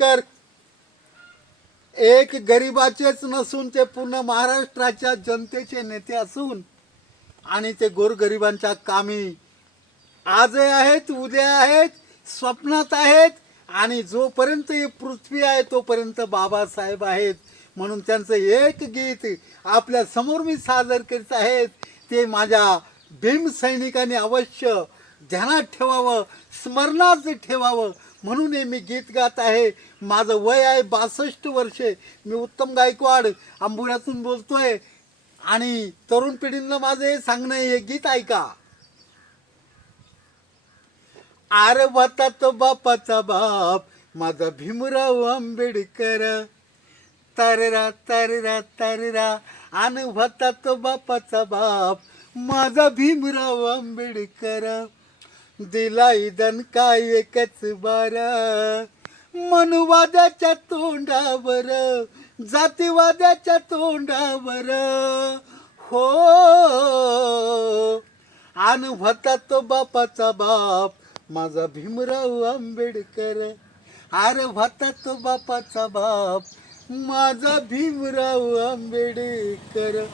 आंबेडकर एक गरिबाचेच नसून ते पूर्ण महाराष्ट्राच्या जनतेचे नेते असून आणि ते गोरगरिबांच्या कामी आजही आहेत, उद्या आहेत, स्वप्नात आहेत आणि जोपर्यंत ही पृथ्वी आहे तोपर्यंत बाबासाहेब आहेत. म्हणून त्यांचं एक गीत आपल्या समोर मी सादर करीत आहेत. ते माझ्या भीमसैनिकांनी अवश्य ध्यानात ठेवावं, स्मरणात ठेवावं म्हणून हे मी गीत गात आहे. माझं वय आहे 62 वर्षे. मी उत्तम गायकवाड अंबुऱ्यातून बोलतोय आणि तरुण पिढींना माझं हे सांगणं आहे, हे गीत ऐका. आरे होता तो बापाचा बाप माझा भीमराव आंबेडकर, ताररा ताररा ताररा. आणि होता तो बापाचा बाप माझा भीमराव आंबेडकर, दिला इदन काय एकच बार, मनुवाद्याच्या तोंडावर, जातीवाद्याच्या तोंडावर. हो आणि होता तो बापाचा बाप माझा भीमराव आंबेडकर. अरे होता तो बापाचा बाप माझा भीमराव आंबेडकर.